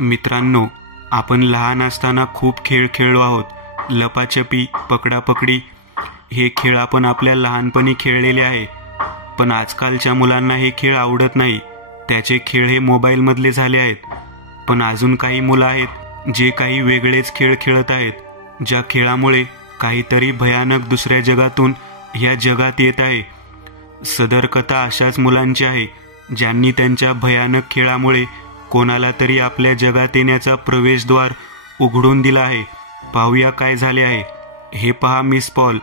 मित्रांनो, आपण लहान असताना खूप खेळ खेळलो आहोत. लपाछपी, पकडापकडी हे खेळ आपण आपल्या लहानपणी खेळलेले आहे. पण आजकालच्या मुलांना हे खेळ आवडत नाही. त्याचे खेळ हे मोबाईलमधले झाले आहेत. पण अजून काही मुलं आहेत जे काही वेगळेच खेळ खेळत आहेत, ज्या खेळामुळे काहीतरी भयानक दुसऱ्या जगातून ह्या जगात येत आहे. सदर कथा अशाच मुलांची आहे ज्यांनी त्यांच्या भयानक खेळामुळे कोणाला तरी आपल्या जगात येण्याचा प्रवेशद्वार उघडून दिला आहे. पाहूया काय झाले आहे. हे पहा मिस पॉल,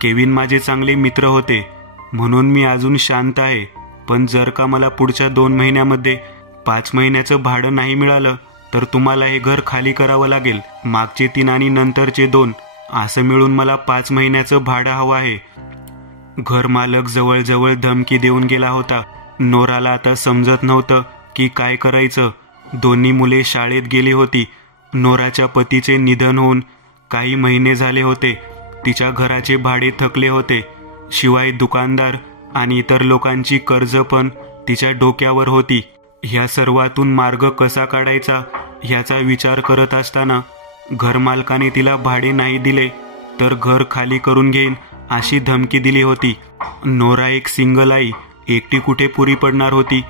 केविन माझे चांगले मित्र होते म्हणून मी अजून शांत आहे. पण जर का मला पुढच्या 2 महिन्यामध्ये 5 महिन्याचं भाडं नाही मिळालं तर तुम्हाला हे घर खाली करावं लागेल. मागचे 3 आणि नंतरचे 2 असं मिळून मला 5 महिन्याचं भाडं हवं आहे. घर मालक जवळजवळ धमकी देऊन गेला होता. नोराला आता समजत नव्हतं की काय करायचं. दोन्ही मुले शाळेत गेली होती. नोराच्या पतीचे निधन होऊन काही महिने झाले होते. तिच्या घराचे भाडे थकले होते. शिवाय दुकानदार आणि इतर लोकांची कर्ज पण तिच्या डोक्यावर होती. ह्या सर्वातून मार्ग कसा काढायचा ह्याचा विचार करत असताना घरमालकाने तिला भाडे नाही दिले तर घर खाली करून घेईन अशी धमकी दिली होती. नोरा एक सिंगल आई, एकटी कुठे पुरी पडणार होती.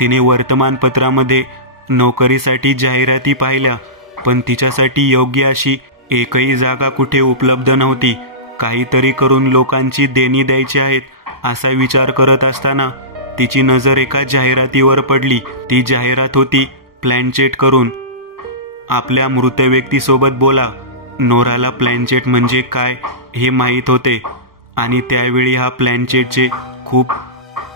तिने वर्तमानपत्रामध्ये नोकरीसाठी जाहिराती पाहिल्या, पण तिच्यासाठी योग्य अशी एकही जागा कुठे उपलब्ध नव्हती. काहीतरी करून लोकांची देणी द्यायची आहेत असा विचार करत असताना तिची नजर एका जाहिरातीवर पडली. ती जाहिरात होती प्लॅनचेट करून आपल्या मृत व्यक्तीसोबत बोला. नोराला प्लॅनचेट म्हणजे काय हे माहीत होते आणि त्यावेळी हा प्लॅनचेटचे खूप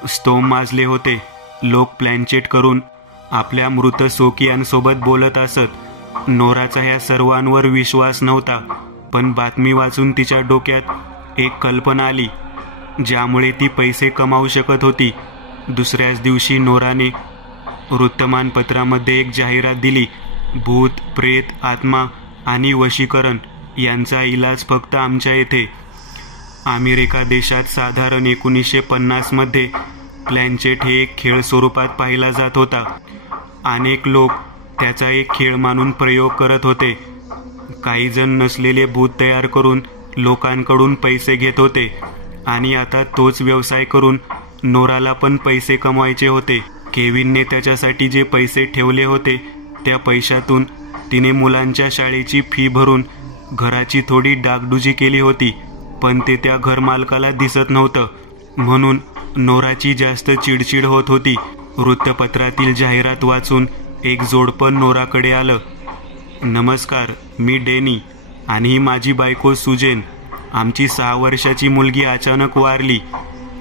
स्तोम माजले होते. लोक प्लॅनचेट करून आपल्या मृत सोकियांसोबत बोलत असत. नोराचा ह्या सर्वांवर विश्वास नव्हता, पण बातमी वाचून तिच्या डोक्यात एक कल्पना आली ज्यामुळे ती पैसे कमावू शकत होती. दुसऱ्याच दिवशी नोराने वृत्तमानपत्रामध्ये एक जाहिरात दिली. भूत, प्रेत, आत्मा आणि वशीकरण यांचा इलाज फक्त आमच्या येथे. अमेरिका देशात साधारण 1950 मध्ये प्लॅनचेट हे एक खेळ स्वरूपात पाहिला जात होता. अनेक लोक त्याचा एक खेळ मानून प्रयोग करत होते. काही जण नसलेले भूत तयार करून लोकांकडून पैसे घेत होते आणि आता तोच व्यवसाय करून नोराला पण पैसे कमवायचे होते. केविनने त्याच्यासाठी जे पैसे ठेवले होते त्या पैशातून तिने मुलांच्या शाळेची फी भरून घराची थोडी डागडुजी केली होती, पण ते त्या घरमालकाला दिसत नव्हतं. म्हणून नोराची जास्त चिडचिड होत होती. वृत्तपत्रातील जाहिरात वाचून एक जोडपं नोराकडे आलं. नमस्कार, मी डेनी आणि ही माझी बायको सुजेन. आमची 6 वर्षाची मुलगी अचानक वारली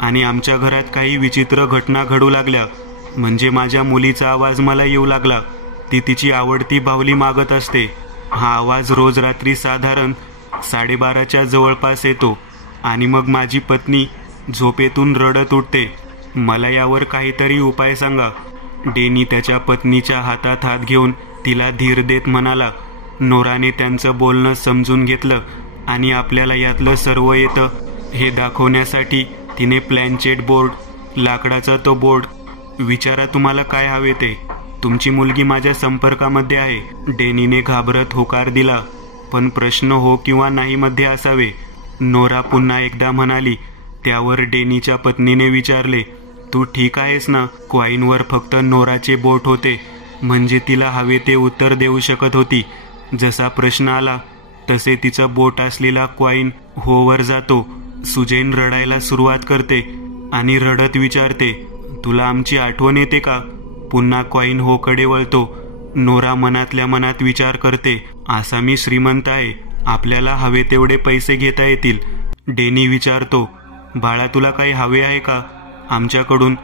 आणि आमच्या घरात काही विचित्र घटना घडू लागल्या. म्हणजे माझ्या मुलीचा आवाज मला येऊ लागला. ती तिची आवडती बाहुली मागत असते. हा आवाज रोज रात्री साधारण 12:30च्या जवळपास येतो आणि मग माझी पत्नी झोपेतून रडत उठते. मला यावर काहीतरी उपाय सांगा. डेनी त्याच्या पत्नीच्या हातात हात घेऊन तिला धीर देत म्हणाला. नोराने त्यांचं बोलणं समजून घेतलं आणि आपल्याला यातलं सर्व येतं हे दाखवण्यासाठी तिने प्लॅनचेट बोर्ड, लाकडाचा तो बोर्ड, विचारा तुम्हाला काय हवे ते. तुमची मुलगी माझ्या संपर्कामध्ये आहे. डेनीने घाबरत होकार दिला. पण प्रश्न हो किंवा नाही मध्ये असावे. नोरा पुन्हा एकदा म्हणाली. त्यावर डेनीच्या पत्नीने विचारले, तू ठीक आहेस ना? क्वाईनवर फक्त नोराचे बोट होते, म्हणजे तिला हवे ते उत्तर देऊ शकत होती. जसा प्रश्न आला तसे तिचं बोट असलेला क्वाईन होवर जातो. सुजेन रडायला सुरुवात करते आणि रडत विचारते, तुला आमची आठवण येते का? पुन्हा क्वाईन होकडे वळतो. नोरा मनातल्या मनात विचार करते, असा मी श्रीमंत आहे, आपल्याला हवे तेवढे पैसे घेता येतील. डेनी विचारतो, बाळा तुला काही हवे आहे का आमच्याकडून?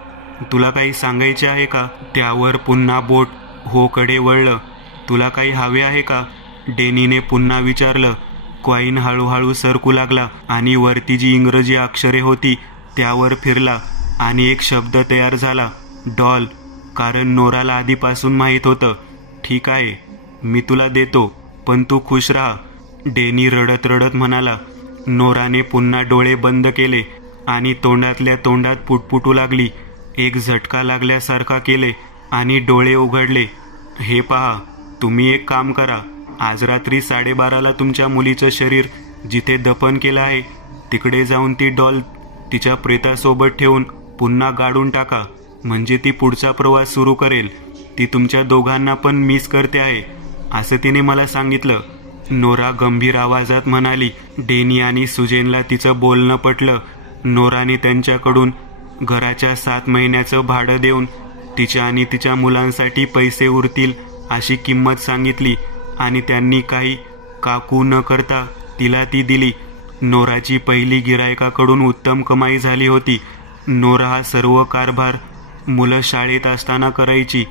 तुला काही सांगायचे आहे का? त्यावर पुन्हा बोट होकडे वळलं. तुला काही हवे आहे का? डेनीने पुन्हा विचारलं. क्वाईन हळूहळू सरकू लागला आणि वरती जी इंग्रजी अक्षरे होती त्यावर फिरला आणि एक शब्द तयार झाला, डॉल. कारण नोराला आधीपासून माहीत होतं. ठीक आहे, मी तुला देतो, पण तू खुश राहा, डेनी रडत रडत म्हणाला. नोराने पुन्हा डोळे बंद केले आणि तोंडातल्या तोंडात पुटपुटू लागली. एक झटका लागल्यासारखा केले आणि डोळे उघडले. हे पहा, तुम्ही एक काम करा, आज रात्री 12:30ला तुमच्या मुलीचं शरीर जिथे दफन केलं आहे तिकडे जाऊन ती डॉल तिच्या प्रेतासोबत ठेवून पुन्हा गाडून टाका, म्हणजे ती पुढचा प्रवास सुरू करेल. ती तुमच्या दोघांना पण मिस करते आहे असं तिने मला सांगितलं. नोरा गंभीर आवाजात म्हणाली. डेनी आणि सुजेनला तिचं बोलणं पटलं. नोराने त्यांच्याकडून घराच्या 7 महिन्याचं भाडं देऊन तिच्या आणि तिच्या मुलांसाठी पैसे उरतील अशी किंमत सांगितली आणि त्यांनी काही काकू न करता तिला ती दिली. नोराची पहिली गिरायकाकडून उत्तम कमाई झाली होती. नोरा हा सर्व कारभार मुलं शाळेत असताना करायची,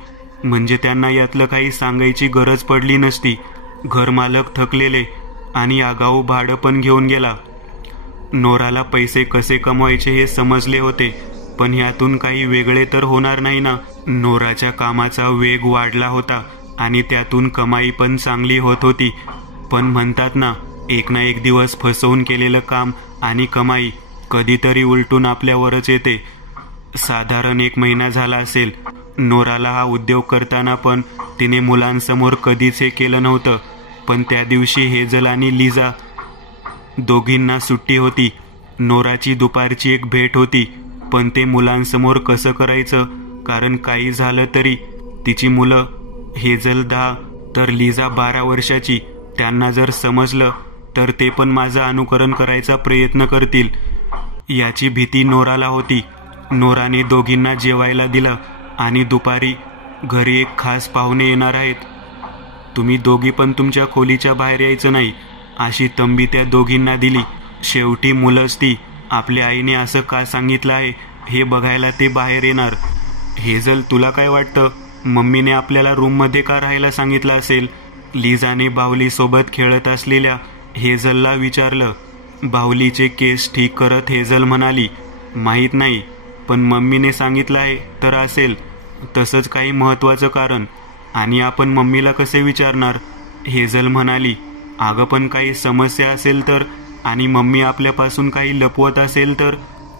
म्हणजे त्यांना यातलं काही सांगायची गरज पडली नसती. घरमालक थकलेले आणि आगाऊ भाडं पण घेऊन गेला. नोराला पैसे कसे कमवायचे हे समजले होते, पण ह्यातून काही वेगळे तर होणार नाही ना. नोराच्या कामाचा वेग वाढला होता आणि त्यातून कमाई पण चांगली होत होती. पण म्हणतात ना, एक ना एक दिवस फसवून केलेलं काम आणि कमाई कधीतरी उलटून आपल्यावरच येते. साधारण 1 महिना झाला असेल नोराला हा उद्योग करताना, पण तिने मुलांसमोर कधीच हे केलं नव्हतं. पण त्या दिवशी हेझल आणि लिझा दोघींना सुट्टी होती. नोराची दुपारची एक भेट होती, पण ते मुलांसमोर कसं करायचं, कारण काही झालं तरी तिची मुलं हेझल 10 तर लिझा 12 वर्षाची. त्यांना जर समजलं तर ते पण माझं अनुकरण करायचा प्रयत्न करतील याची भीती नोराला होती. नोराने दोघींना जेवायला दिलं आणि दुपारी घरी एक खास पाहुणे येणार आहेत, तुम्ही दोघी पण तुमच्या खोलीच्या बाहेर यायचं नाही अशी तंबी त्या दोघींना दिली. शेवटी मुलंच ती. आपल्या आईने असं का सांगितलं आहे हे बघायला ते बाहेर येणार. हेझल, तुला काय वाटतं, मम्मीने आपल्याला रूममध्ये का राहायला सांगितलं असेल? लिझाने बाहुलीसोबत खेळत असलेल्या हेझलला विचारलं. बाहुलीचे केस ठीक करत हेझल म्हणाली, माहीत नाही, पण मम्मीने सांगितलं आहे तर असेल तसंच काही महत्त्वाचं कारण. आणि आपण मम्मीला कसे विचारणार? हेझल म्हणाली. अगं पण काही समस्या असेल तर, आणि मम्मी आपल्यापासून काही लपवत असेल तर?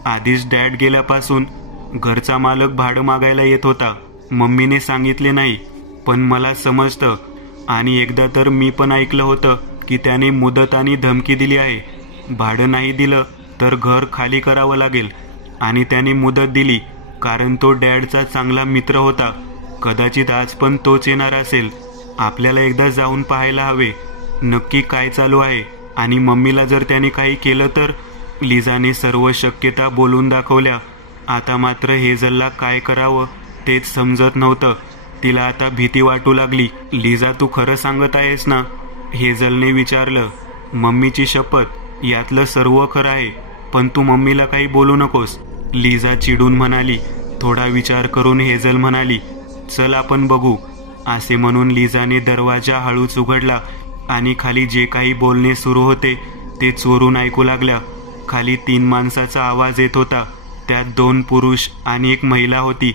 आधीच डॅड गेल्यापासून घरचा मालक भाडं मागायला येत होता. मम्मीने सांगितले नाही, पण मला समजतं. आणि एकदा तर मी पण ऐकलं होतं की त्याने मुदत आणि धमकी दिली आहे. भाडं नाही दिलं तर घर खाली करावं लागेल. आणि त्याने मुदत दिली कारण तो डॅडचा चांगला मित्र होता. कदाचित आज पण तोच येणार असेल. आपल्याला एकदा जाऊन पाहायला हवे नक्की काय चालू आहे. आणि मम्मीला जर त्याने काही केलं तर? लिझाने सर्व शक्यता बोलून दाखवल्या. आता मात्र हेझलला काय करावं तेच समजत नव्हतं. तिला आता भीती वाटू लागली. लिझा, तू खरं सांगत आहेस ना? हेझलने विचारलं. मम्मीची शपथ, यातलं सर्व खरं आहे, पण तू मम्मीला काही बोलू नकोस, लिझा चिडून म्हणाली. थोडा विचार करून हेझल म्हणाली, चल आपण बघू. असे म्हणून लिझाने दरवाजा हळूच उघडला आणि खाली जे काही बोलणे सुरू होते ते चोरून ऐकू लागल्या. खाली 3 माणसाचा आवाज येत होता. त्यात 2 पुरुष आणि 1 महिला होती.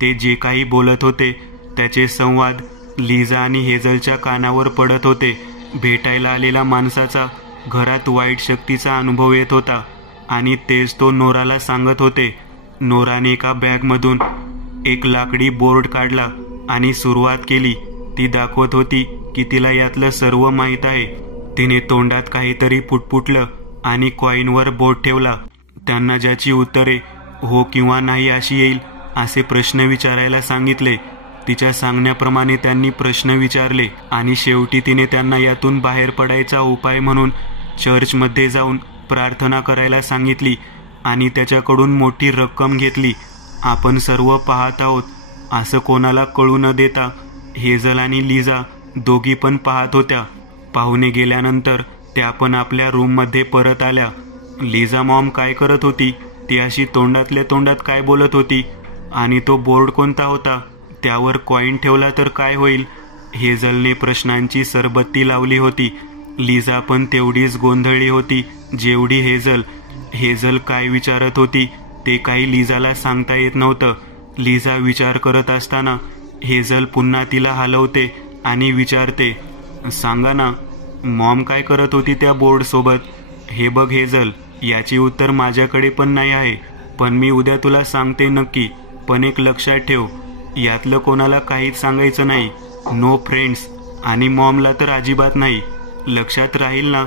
ते जे काही बोलत होते त्याचे संवाद लिझा आणि हेझलच्या कानावर पडत होते. भेटायला आलेला माणसाचा घरात वाईट शक्तीचा अनुभव येत होता आणि तेच तो नोराला सांगत होते. नोराने एका बॅगमधून एक लाकडी बोर्ड काढला आणि सुरुवात केली. ती दाखवत होती की तिला यातलं सर्व माहीत आहे. तिने तोंडात काहीतरी पुटपुटलं आणि कॉईनवर बोट ठेवला. त्यांना ज्याची उत्तरे हो किंवा नाही अशी येईल असे प्रश्न विचारायला सांगितले. तिच्या सांगण्याप्रमाणे त्यांनी प्रश्न विचारले आणि शेवटी तिने त्यांना यातून बाहेर पडायचा उपाय म्हणून चर्चमध्ये जाऊन प्रार्थना करायला सांगितली आणि त्याच्याकडून मोठी रक्कम घेतली. आपण सर्व पाहत आहोत असं कोणाला कळू न देता हेझल आणि लिझा दोघी पण पाहत होत्या. पाहुणे गेल्यानंतर त्या पण आपल्या रूममध्ये परत आल्या. लिझा मॉम काय करत होती? ती अशी तोंडातल्या तोंडात काय बोलत होती? आणि तो बोर्ड कोणता होता? त्यावर कॉईन ठेवला तर काय होईल? हेझलने प्रश्नांची सरबत्ती लावली होती. लिझा पण तेवढीच गोंधळली होती जेवढी हेझल. हेझल काय विचारत होती ते काही लिझाला सांगता येत नव्हतं. लिझा विचार करत असताना हेझल पुन्हा तिला हलवते आणि विचारते, सांगा ना, मॉम काय करत होती त्या बोर्डसोबत? हे बघ हेझल, याची उत्तर माझ्याकडे पण नाही आहे, पण मी उद्या तुला सांगते नक्की. पण एक लक्षात ठेव, यातलं कोणाला काहीच सांगायचं नाही. No friends. आणि मॉमला तर अजिबात नाही. लक्षात राहील ना,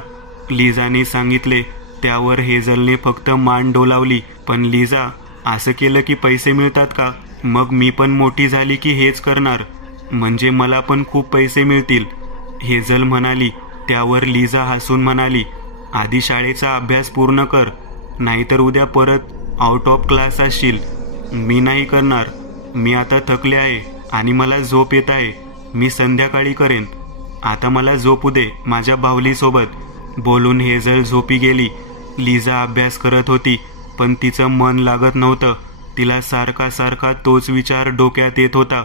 लिझाने सांगितले. त्यावर हेझलने फक्त मान डोलावली. पण लिझा, असं केलं की पैसे मिळतात का? मग मी पण मोठी झाली की हेच करणार. म्हणजे मला पण खूप पैसे मिळतील, हेझल म्हणाली. त्यावर लिझा हसून म्हणाली, आधी शाळेचा अभ्यास पूर्ण कर, नाहीतर उद्या परत आउट ऑफ क्लास असशील. मी नाही करणार. मी आता थकले आहे आणि मला झोप येत आहे. मी संध्याकाळी करेन. आता मला झोपू दे माझ्या बाहुलीसोबत. बोलून हेझल झोपी गेली. लिझा अभ्यास करत होती, पण तिचं मन लागत नव्हतं. तिला सारखा सारखा तोच विचार डोक्यात येत होता.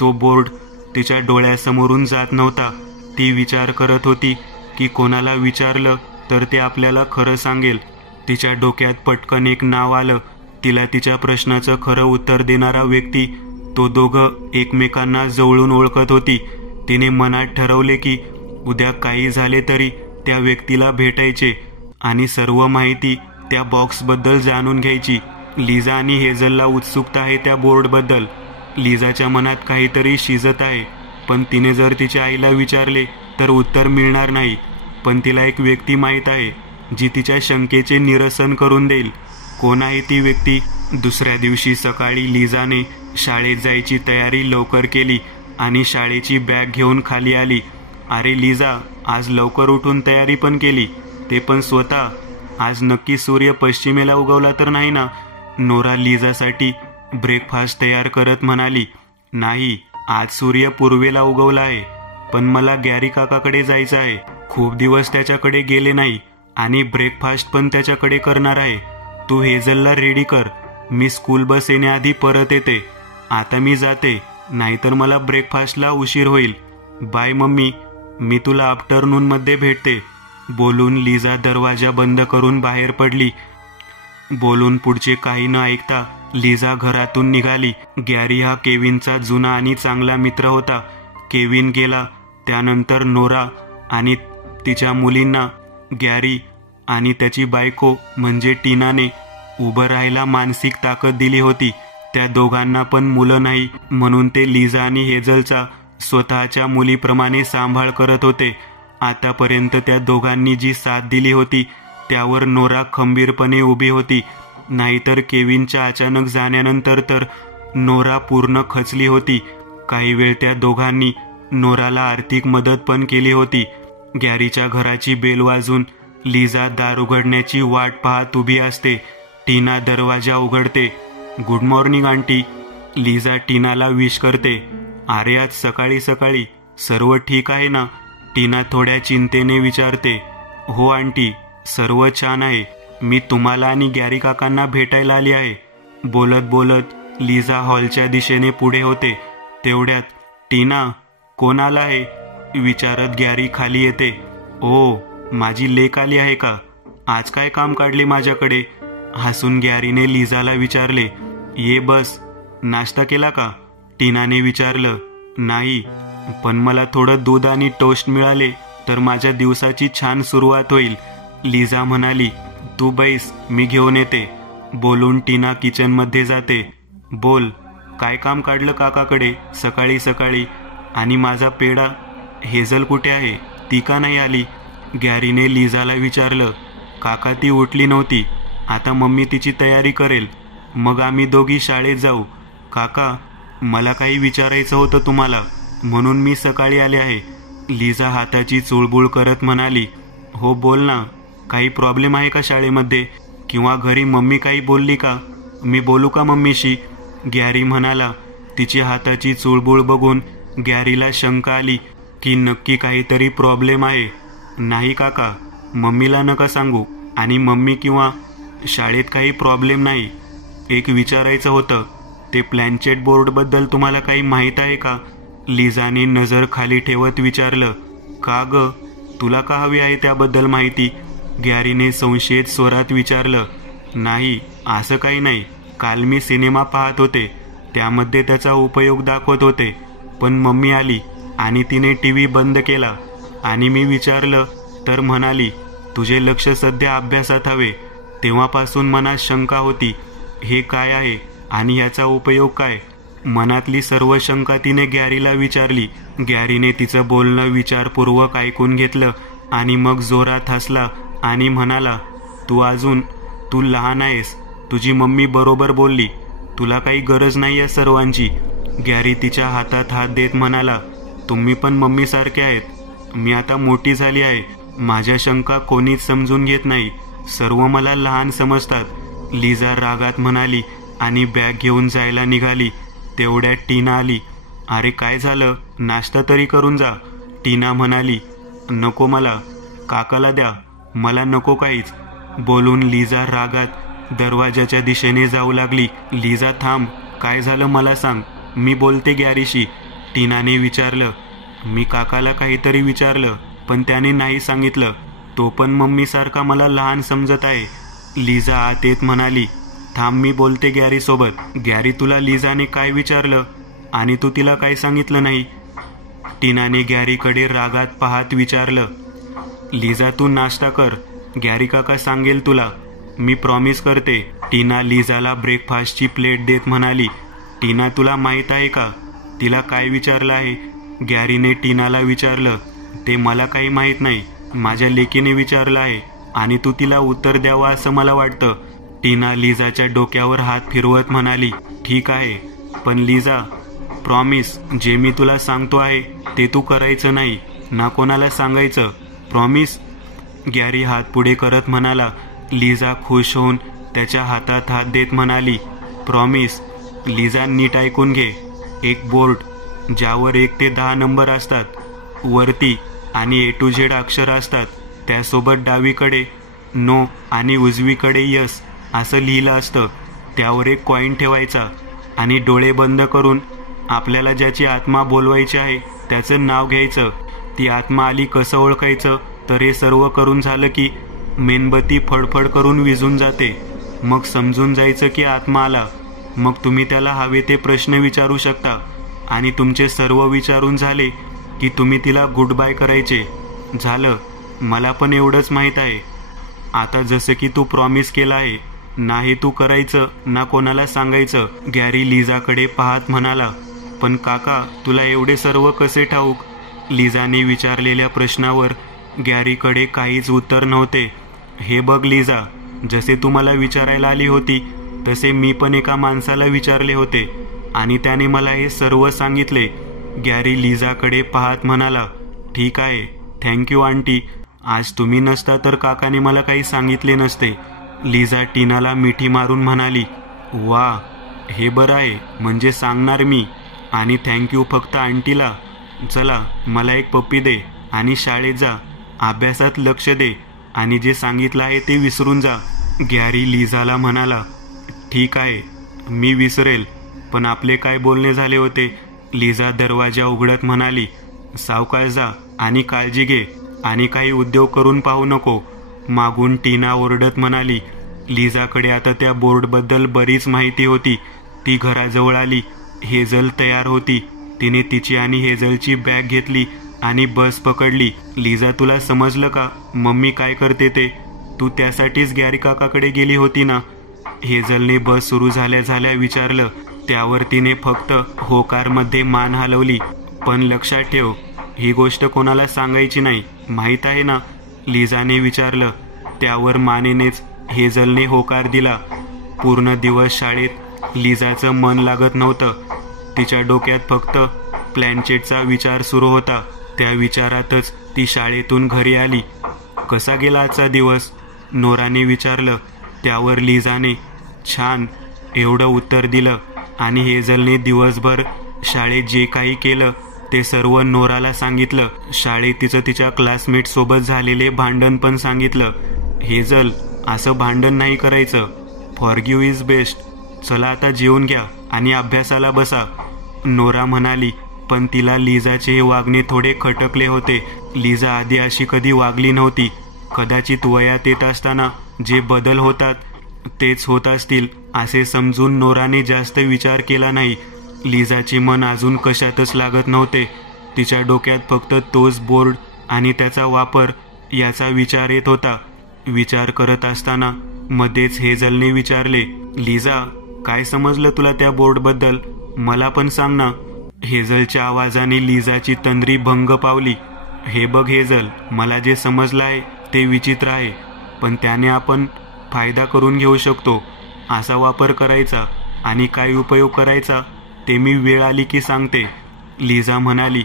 तो बोर्ड तिच्या डोळ्यासमोरून जात नव्हता. ती विचार करत होती की कोणाला विचारलं तर ते आपल्याला खरं सांगेल. तिच्या डोक्यात पटकन एक नाव आलं. तिला तिच्या प्रश्नाचं खरं उत्तर देणारा व्यक्ती. तो दोघं एकमेकांना जवळून ओळखत होती. तिने मनात ठरवले की उद्या काही झाले तरी त्या व्यक्तीला भेटायचे आणि सर्व माहिती त्या बॉक्सबद्दल जाणून घ्यायची. लिझा आणि हेझलला उत्सुकता आहे त्या बोर्डबद्दल. लिझाच्या मनात काहीतरी शिजत आहे, पण तिने जर तिच्या आईला विचारले तर उत्तर मिळणार नाही. पण तिला एक व्यक्ती माहीत आहे जी तिच्या शंकेचे निरसन करून देईल. कोण आहे ती व्यक्ती? दुसऱ्या दिवशी सकाळी लिझाने शाळेत जायची तयारी लवकर केली आणि शाळेची बॅग घेऊन खाली आली. अरे लिझा, आज लवकर उठून तयारी पण केली, ते पण स्वतः. आज नक्की सूर्य पश्चिमेला उगवला तर नाही ना? नोरा लिझासाठी ब्रेकफास्ट तयार करत म्हणाली. नाही, आज सूर्य पूर्वेला उगवला आहे. पण मला गॅरी काकाकडे जायचं आहे. खूप दिवस त्याच्याकडे गेले नाही आणि ब्रेकफास्ट पण त्याच्याकडे करणार आहे. तू हेझलला रेडी कर. मी स्कूल बस येण्याआधी परत येते. आता मी जाते, नाहीतर मला ब्रेकफास्टला उशीर होईल. बाय मम्मी, मी तुला आफ्टरनूनमध्ये भेटते. बोलून लिझा दरवाजा बंद करून बाहेर पडली. बोलून पुढचे काही न ऐकता लिझा घरातून निघाली. गॅरी हा केविनचा जुना आणि चांगला मित्र होता. केविन गेला त्यानंतर नोरा आणि तिच्या मुलींना गॅरी आणि त्याची बायको म्हणजे टीनाने उभं राहायला मानसिक ताकद दिली होती. त्या दोघांना पण मुलं नाही म्हणून ते लिझा आणि हेझलचा स्वतःच्या मुलीप्रमाणे सांभाळ करत होते. आतापर्यंत त्या दोघांनी जी साथ दिली होती त्यावर नोरा खंबीरपणे उभी होती. नाहीतर केविनच्या अचानक जाण्यानंतर तर नोरा पूर्ण खचली होती. काही वेळ त्या दोघांनी नोराला आर्थिक मदत पण केली होती. गॅरीच्या घराची बेल वाजून लिझा दार उघडण्याची वाट पाहत उभी असते. टीना दरवाजा उघडते. Good morning aunty. लिझा टीनाला विश करते. अरे आज सकाळी सकाळी सर्व ठीक आहे ना? टीना थोड्या चिंतेने विचारते. हो आंटी, सर्व छान आहे. मी तुम्हाला आणि गॅरी काकांना भेटायला आली आहे. बोलत बोलत लिझा हॉलच्या दिशेने पुढे होते. तेवढ्यात टीना, कोण आला आहे विचारत गॅरी खाली येते. ओ, माझी लेक आली आहे का? आज काय काम काढले माझ्याकडे? हसून गॅरीने लिझाला विचारले. ये बस. नाश्ता केला का? टीनाने विचारलं. नाही, पण मला थोडं दूध आणि टोस्ट मिळाले तर माझ्या दिवसाची छान सुरुवात होईल, लिझा म्हणाली. तू बैस, मी घेऊन येते. बोलून टीना किचनमध्ये जाते. बोल, काय काम काढलं काकाकडे सकाळी सकाळी? आणि माझा पेढा हेझल कुठे आहे? ती का नाही आली? गॅरीने लिझाला विचारलं. काका ती उठली नव्हती. आता मम्मी तिची तयारी करेल, मग आम्ही दोघी शाळेत जाऊ. काका, मला काही विचारायचं होतं तुम्हाला, म्हणून मी सकाळी आले आहे, लिझा हाताची चुळबुळ करत म्हणाली. हो बोल ना. काही प्रॉब्लेम आहे का शाळेमध्ये? किंवा घरी मम्मी काही बोलली का? मी बोलू का मम्मीशी? गॅरी म्हणाला. तिची हाताची चुळबुळ बघून गॅरीला शंका आली की नक्की काहीतरी प्रॉब्लेम आहे. नाही काका, मम्मीला नका सांगू. आणि मम्मी किंवा शाळेत काही प्रॉब्लेम नाही. एक विचारायचं होतं, ते प्लॅनचेट बोर्डबद्दल तुम्हाला काही माहीत आहे का? लिझाने नजर खाली ठेवत विचारलं. का ग, तुला का हवी आहे त्याबद्दल माहिती? गॅरीने संशयित स्वरात विचारलं. नाही, असं काही नाही. काल मी सिनेमा पाहत होते, त्यामध्ये त्याचा उपयोग दाखवत होते. पण मम्मी आली आणि तिने टीव्ही बंद केला आणि मी विचारलं तर म्हणाली, तुझे लक्ष सध्या अभ्यासात हवे. तेव्हापासून मनात शंका होती, हे काय आहे आणि याचा उपयोग काय? मनातली सर्व शंका तिने गॅरीला विचारली. गॅरीने तिचं बोलणं विचारपूर्वक ऐकून घेतलं आणि मग जोरात हसला आणि म्हणाला, तू लहान आहेस. तुझी मम्मी बरोबर बोलली. तुला काही गरज नाही या सर्वांची. गॅरी तिच्या हातात हात देत म्हणाला, तुम्ही पण मम्मीसारखे आहेत. मी आता मोठी झाली आहे. माझ्या शंका कोणीच समजून घेत नाही. सर्व मला लहान समजतात. लिझा रागात म्हणाली आणि बॅग घेऊन जायला निघाली. तेवढ्यात टीना आली. अरे काय झालं, नाश्ता तरी करून जा. टीना म्हणाली, नको मला, काकाला द्या, मला नको काहीच. बोलून लिझा रागात दरवाजाच्या दिशेने जाऊ लागली. लिझा थांब, काय झालं मला सांग, मी बोलते गॅरीशी. टीनाने विचारलं. मी काकाला काहीतरी विचारलं पण त्याने नाही सांगितलं. तो पण मम्मीसारखा मला लहान समजत आहे. लिझा आत येत म्हणाली, थांब मी बोलते गॅरीसोबत. गॅरी तुला लिझाने काय विचारलं आणि तू तिला काय सांगितलं नाही? टीनाने गॅरीकडे रागात पाहत विचारलं. लिझा तू नाश्ता कर, गॅरी काका सांगेल तुला, मी प्रॉमिस करते. टीना लिझाला ब्रेकफास्टची प्लेट देत म्हणाली. टीना तुला माहीत आहे का तिला काय विचारलं आहे? गॅरीने टीनाला विचारलं. ते मला काही माहीत नाही. माझ्या लेकीने विचारलं आहे आणि तू तिला उत्तर द्यावं असं मला वाटतं. टीना लिझाच्या डोक्यावर हात फिरवत म्हणाली, ठीक आहे, पण लिझा प्रॉमिस, जे मी तुला सांगतो आहे ते तू करायचं नाही ना कोणाला सांगायचं. प्रॉमिस? गॅरी हात पुढे करत म्हणाला. लिझा खुश होऊन त्याच्या हातात हात देत म्हणाली, प्रॉमिस. लिझा नीट ऐकून घे. एक बोर्ड ज्यावर 1 ते 10 नंबर असतात वरती आणि A to Z अक्षर असतात, त्यासोबत डावीकडे नो आणि उजवीकडे यस असं लिहिलं असतं. त्यावर एक कॉईन ठेवायचा आणि डोळे बंद करून आपल्याला ज्याची आत्मा बोलवायची आहे त्याचं नाव घ्यायचं. ती आत्मा आली कसं ओळखायचं? तर हे सर्व करून झालं की मेणबत्ती फडफड करून विझून जाते. मग समजून जायचं की आत्मा आला. मग तुम्ही त्याला हवे ते प्रश्न विचारू शकता आणि तुमचे सर्व विचारून झाले की तुम्ही तिला गुड बाय करायचे. झालं, मला पण एवढंच माहीत आहे. आता जसं की तू प्रॉमिस केला आहे ना, हे तू करायचं ना कोणाला सांगायचं. गॅरी लिझाकडे पाहत म्हणाला, पण काका तुला एवढे सर्व कसे ठाऊक? लिझाने विचारलेल्या प्रश्नावर गॅरीकडे काहीच उत्तर नव्हते. हे बघ लिझा, जसे तू मला विचारायला आली होती तसे मी पण एका माणसाला विचारले होते आणि त्याने मला हे सर्व सांगितले. गॅरी लिझाकडे पाहत म्हणाला, ठीक आहे, थँक्यू आंटी. आज तुम्ही नसता तर काकाने मला काही सांगितले नसते. लिझा टीनाला मिठी मारून म्हणाली, वा, हे बरं आहे, म्हणजे सांगणार मी. आणि थँक्यू फक्त आंटीला. चला मला एक पप्पी दे आणि शाळेत जा. अभ्यासात लक्ष दे आणि जे सांगितलं आहे ते विसरून जा. गॅरी लिझाला म्हणाला, ठीक आहे, मी विसरेल, पण आपले काय बोलणे झाले होते? लिझा दरवाजा उघडत म्हणाली, सावकाश जा आणि काळजी घे आणि काही उद्योग करून पाहू नको. मागून टीना ओरडत म्हणाली. लिझाकडे आता त्या बोर्डबद्दल बरीच माहिती होती. ती घराजवळ आली. हेझल तयार होती. तिने तिची आणि हेझलची बॅग घेतली आणि बस पकडली. लिझा तुला समजलं का मम्मी काय करते ते? तू त्यासाठीच गॅरी काकाकडे गेली होती ना? हेझलने बस सुरू झाल्या झाल्या विचारलं. त्यावर तिने फक्त होकारमध्ये मान हलवली. पण लक्षात ठेव, ही गोष्ट कोणाला सांगायची नाही, माहीत आहे ना? लिझाने विचारलं. त्यावर मानेनेच हेझलने होकार दिला. पूर्ण दिवस शाळेत लिझाचं मन लागत नव्हतं. तिच्या डोक्यात फक्त प्लॅनचेटचा विचार सुरू होता. त्या विचारातच ती शाळेतून घरी आली. कसा गेला आजचा दिवस? नोराने विचारलं. त्यावर लिझाने छान एवढं उत्तर दिलं आणि हेझलने दिवसभर शाळेत जे काही केलं ते सर्व नोराला सांगितलं. शाळेत तिचं तिच्या क्लासमेटसोबत झालेले भांडण पण सांगितलं. हेझल, असं भांडण नाही करायचं. Forgive is best. चला आता जेवून घ्या आणि अभ्यासाला बसा, नोरा म्हणाली. पण तिला लिझाचे हे वागणे थोडे खटकले होते. लिझा आधी अशी कधी वागली नव्हती. कदाचित वयात येत असताना जे बदल होतात तेच होत असतील असे समजून नोराने जास्त विचार केला नाही. लिझाचे मन अजून कशातच लागत नव्हते. तिच्या डोक्यात फक्त तोच बोर्ड आणि त्याचा वापर याचा विचार येत होता. विचार करत असताना मध्येच हेझलने विचारले, लिझा काय समजलं तुला त्या बोर्डबद्दल? मला पण सांग ना. हेझलच्या आवाजाने लिझाची तंद्री भंग पावली. हे बघ हेझल, मला जे समजलं आहे ते विचित्र आहे, पण त्याने आपण फायदा करून घेऊ शकतो. असा वापर करायचा आणि काय उपयोग करायचा ते मी वेळ आली की सांगते, लिझा म्हणाली.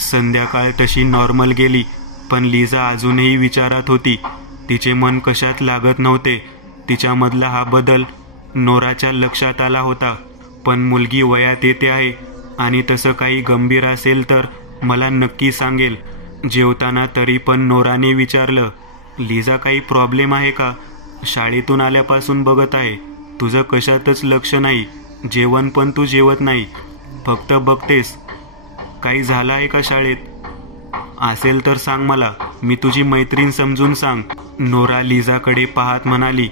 संध्याकाळ तशी नॉर्मल गेली, पण लिझा अजूनही विचारात होती. तिचे मन कशात लागत नव्हते. तिच्यामधला हा बदल नोराच्या लक्षात आला होता. पण मुलगी वयात येते आहे आणि तसं काही गंभीर असेल तर मला नक्की सांगेल. जेवताना तरी पण नोराने विचारलं, लिझा काही प्रॉब्लेम आहे का? शाळेतून आल्यापासून बघत आहे तुझं कशातच लक्ष नाही. जेवण पण तू जेवत नाही, फक्त बघतेस. काही झालं आहे का शाळेत? असेल तर सांग मला, मी तुझी मैत्रीण समजून सांग. नोरा लिझाकडे पाहत म्हणाली,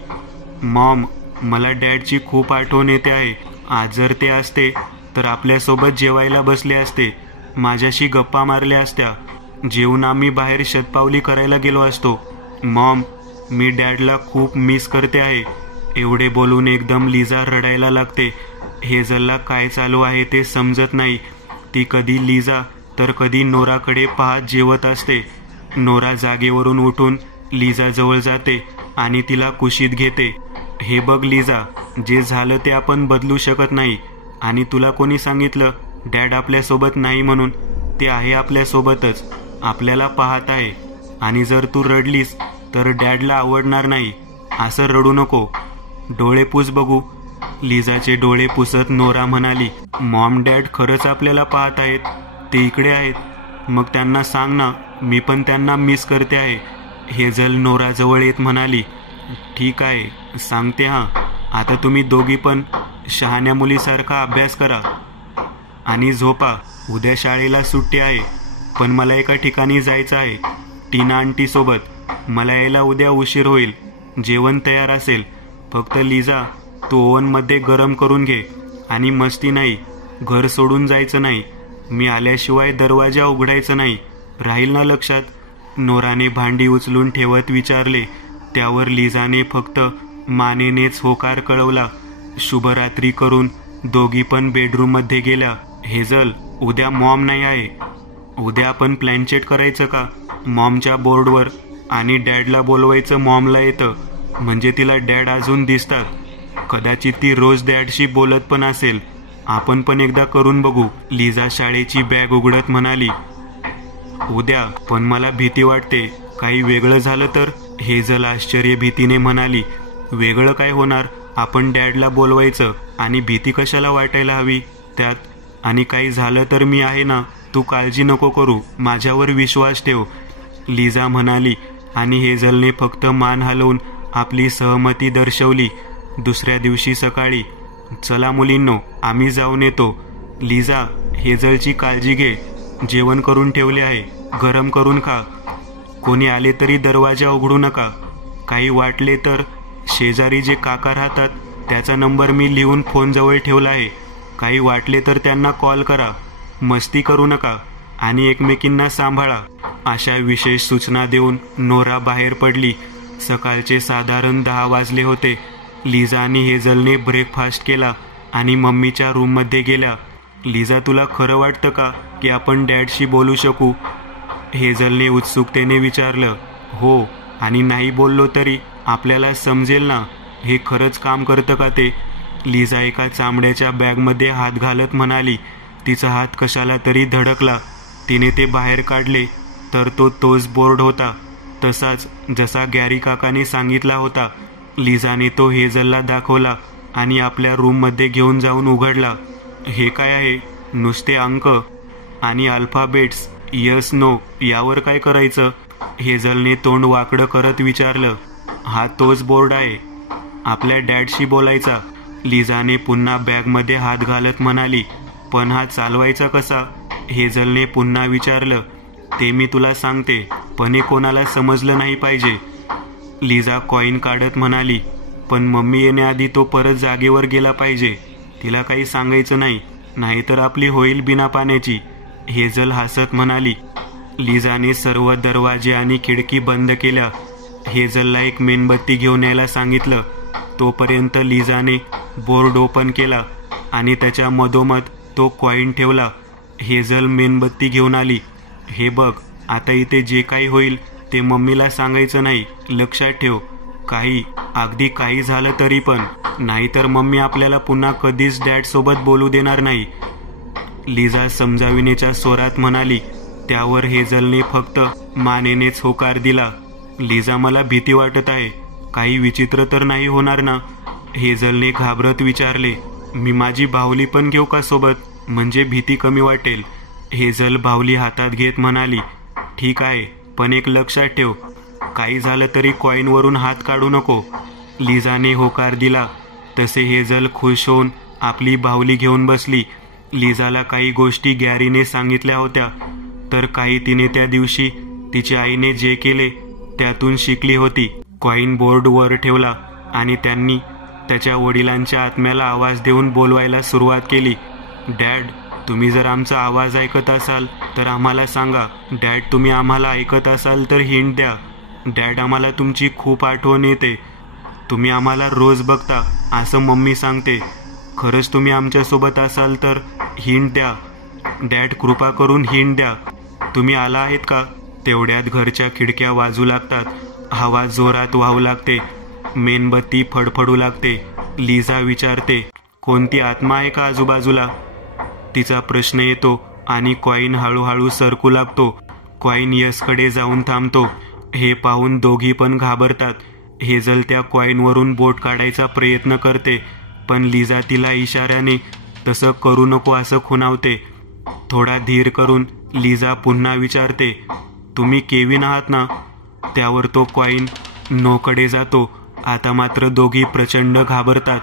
मॉम, मला डॅडची खूप आठवण येते आहे. आज जर ते असते तर आपल्यासोबत जेवायला बसले असते, माझ्याशी गप्पा मारल्या असत्या. जेवून आम्ही बाहेर शतपावली करायला गेलो असतो. मॉम, मी डॅडला खूप मिस करते आहे. एवढे बोलून एकदम लिझा रडायला लागते. हेझलला काय चालू आहे ते समजत नाही. ती कधी लिझा तर कधी नोराकडे पाहत जेवत असते. नोरा जागेवरून उठून लिझाजवळ जाते आणि तिला कुशीत घेते. हे बघ लिझा, जे झालं ते आपण बदलू शकत नाही. आणि तुला कोणी सांगितलं डॅड आपल्यासोबत नाही म्हणून? ते आहे आपल्यासोबतच, आपल्याला पाहत आहे. आणि जर तू रडलीस तर डॅडला आवडणार नाही. असं रडू नको. डोळे पुस बघू. लिझाचे डोळे पुसत नोरा म्हणाली, मॉम, डॅड खरंच आपल्याला पाहत आहेत. ते इकडे आहेत. मग त्यांना सांग ना, मी पण त्यांना मिस करते आहे. हेझल नोराजवळ येत म्हणाली, ठीक आहे, सांगते हां. आता तुम्ही दोघी पण शहाण्या मुलीसारखा अभ्यास करा आणि झोपा. उद्या शाळेला सुट्टी आहे, पण मला एका ठिकाणी जायचं आहे, टीना आंटीसोबत. मला यायला उद्या उशीर होईल. जेवण तयार असेल. फक्त लिझा, तू ओव्हनमध्ये गरम करून घे. आणि मस्ती नाही, घर सोडून जायचं नाही. मी आल्याशिवाय दरवाजा उघडायचा नाही. राहील ना लक्षात? नोराने भांडी उचलून ठेवत विचारले. त्यावर लिझाने फक्त मानेनेच होकार कळवला. शुभरात्री करून दोघी पण बेडरूममध्ये गेल्या. हेझल, उद्या मॉम नाही आहे. उद्या आपण प्लॅनचेट करायचं का मॉमच्या बोर्डवर? आणि डॅडला बोलवायचं मॉमला येतं, म्हणजे तिला डॅड अजून दिसतात. कदाचित ती रोज डॅडशी बोलत पण असेल. आपण पण एकदा करून बघू. लिझा शाळेची बॅग उघडत म्हणाली, उद्या, पण मला भीती वाटते. काही वेगळं झालं तर? हेझल आश्चर्य भीतीने म्हणाली, वेगळं काय होणार? आपण डॅडला बोलवायचं आणि भीती कशाला वाटायला हवी त्यात? आणि काही झालं तर मी आहे ना, तू काळजी नको करू, माझ्यावर विश्वास ठेव, लिझा म्हणाली. आणि हेझलने फक्त मान हलवून आपली सहमती दर्शवली. दुसऱ्या दिवशी सकाळी, चला मुलींनो, आम्ही जाऊन येतो. लिझा, हेझलची काळजी घे. जेवण करून ठेवले आहे, गरम करून खा. कोणी आले तरी दरवाजा उघडू नका. काही वाटले तर शेजारी जे काका राहतात त्याचा नंबर मी लिहून फोनजवळ ठेवला आहे. काही वाटले तर त्यांना कॉल करा. मस्ती करू नका आणि एकमेकींना सांभाळा. अशा विशेष सूचना देऊन नोरा बाहेर पडली. सकाळचे साधारण 10 वाजले होते. लिझा आणि हेझलने ब्रेकफास्ट केला आणि मम्मीच्या रूममध्ये गेल्या. लिझा, तुला खरं वाटतं का की आपण डॅडशी बोलू शकू? हेझलने उत्सुकतेने विचारलं. हो, आणि नाही बोललो तरी आपल्याला समजेल ना हे खरंच काम करतं का ते? लिझा एका चामड्याच्या बॅगमध्ये हात घालत म्हणाली. तिचा हात कशाला तरी धडकला. तिने ते बाहेर काढले तर तोच बोर्ड होता, तसाच जसा गॅरी काकाने सांगितला होता. लिझाने तो हेझलला दाखवला आणि आपल्या रूममध्ये घेऊन जाऊन उघडला. हे काय आहे? नुसते अंक आणि अल्फाबेट्स, यस नो, यावर काय करायचं? हेझलने तोंड वाकडं करत विचारलं. हा तोच बोर्ड आहे, आपल्या डॅडशी बोलायचा. लिझाने पुन्हा बॅगमध्ये हात घालत म्हणाली. पण हा चालवायचा कसा? हेझलने पुन्हा विचारलं. ते मी तुला सांगते, पण हे कोणाला समजलं नाही पाहिजे. लिझा कॉईन काढत म्हणाली. पण मम्मी येण्याआधी तो परत जागेवर गेला पाहिजे. तिला काही सांगायचं नाही, नाहीतर आपली होईल बिना पाण्याची. हेझल हसत म्हणाली. लिझाने सर्व दरवाजे आणि खिडकी बंद केल्या. हेझलला एक मेणबत्ती घेऊन यायला सांगितलं. तोपर्यंत लिझाने बोर्ड ओपन केला आणि त्याच्या मधोमध तो कॉईन ठेवला. हेझल मेणबत्ती घेऊन आली. हे बघ, आता इथे जे काही होईल ते मम्मीला सांगायचं नाही, लक्षात ठेव. अगदी काही झालं तरी पण, नाहीतर मम्मी आपल्याला पुन्हा कधीच डॅड सोबत बोलू देणार नाही, लिझा समजाविण्याच्या स्वरात म्हणाली. त्यावर हेझलने फक्त मानेनेच होकार दिला. लिझा, मला भीती वाटत आहे. काही विचित्र तर नाही होणार ना? हेझलने घाबरत विचारले. मी माझी बाहुली पण घेऊ का सोबत, म्हणजे भीती कमी वाटेल? हेझल बाहुली हातात घेत म्हणाली. ठीक आहे, पण एक लक्षात ठेव, काही झालं तरी कॉईनवरून हात काढू नको. लिझाने होकार दिला. तसे हेझल खुश होऊन आपली बाहुली घेऊन बसली. लिझाला काही गोष्टी गॅरीने सांगितल्या होत्या, तर काही तिने त्या दिवशी तिच्या आईने जे केले त्यातून शिकली होती. कॉईन बोर्ड वर ठेवला आणि त्यांनी त्याच्या वडिलांच्या आत्म्याला आवाज देऊन बोलवायला सुरुवात केली. डॅड, तुम्ही जर आमचा आवाज ऐकत असाल तर आम्हाला सांगा. डॅड, तुम्ही आम्हाला ऐकत असाल तर हिंट द्या. डॅड, आम्हाला तुमची खूप आठवण येते. तुम्ही आम्हाला रोज बघता असं मम्मी सांगते. खरंच तुम्ही आमच्यासोबत असाल तर हिंट द्या. डॅड, कृपा करून हिंट द्या. तुम्ही आला आहेत का? तेवढ्यात घरच्या खिडक्या वाजू लागतात. हवा जोरात वाहू लागते. मेणबत्ती फडफडू लागते. लिझा विचारते, कोणती आत्मा आहे का आजूबाजूला? तिचा प्रश्न येतो आणि कॉईन हळूहळू सरकू लागतो. कॉईन यशकडे जाऊन थांबतो. हे पाहून दोघी पण घाबरतात. हेझल त्या कॉईनवरून बोट काढायचा प्रयत्न करते, पण लिझा तिला इशाऱ्याने तसं करू नको असं खुणावते. थोडा धीर करून लिझा पुन्हा विचारते, तुम्ही केविन आहात ना? त्यावर तो कॉईन नोकडे जातो. आता मात्र दोघी प्रचंड घाबरतात.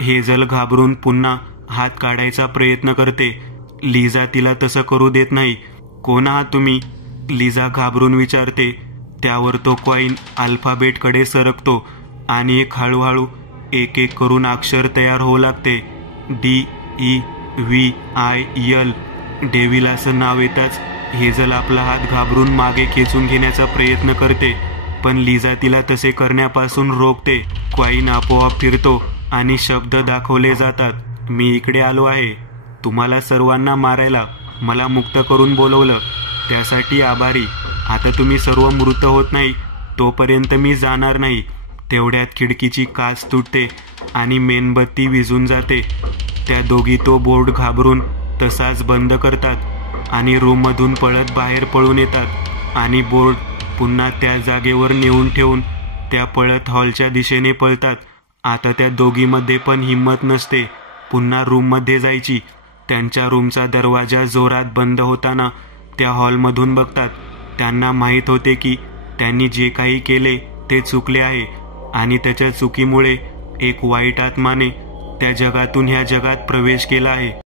हेझल घाबरून पुन्हा हात काढायचा प्रयत्न करते. लिझा तिला तसं करू देत नाही. कोण आहात तुम्ही? लिझा घाबरून विचारते. त्यावर तो कॉईन अल्फाबेटकडे सरकतो आणि हळूहळू एक एक करून अक्षर तयार होऊ लागते. DEVIL. डेव्हिल असं नाव येताच हेझल आपला हात घाबरून मागे खेचून घेण्याचा प्रयत्न करते, पण लिझा तिला तसे करण्यापासून रोखते. कॉईन आपोआप फिरतो आणि शब्द दाखवले जातात. मी इकडे आलो आहे तुम्हाला सर्वांना मारायला. मला मुक्त करून बोलवलं त्यासाठी आभारी. आता तुम्ही सर्व मृत होत नाही तोपर्यंत मी जाणार नाही. तेवढ्यात खिडकीची काच तुटते आणि मेणबत्ती विझून जाते. त्या दोघी तो बोर्ड घाबरून तसाच बंद करतात आणि रूममधून पळत बाहेर पळून येतात आणि बोर्ड पुन्हा त्या जागेवर नेऊन ठेवून त्या पळत हॉलच्या दिशेने पळतात. आता त्या दोघीमध्ये पण हिंमत नसते पुन्हा रूममध्ये जायची. त्यांच्या रूमचा दरवाजा जोरात बंद होताना त्या हॉलमधून बघतात. त्यांना माहीत होते की त्यांनी जे काही केले ते चुकले आहे आणि त्याच्या चुकीमुळे एक वाईट आत्माने त्या जगातून ह्या जगात प्रवेश केला आहे.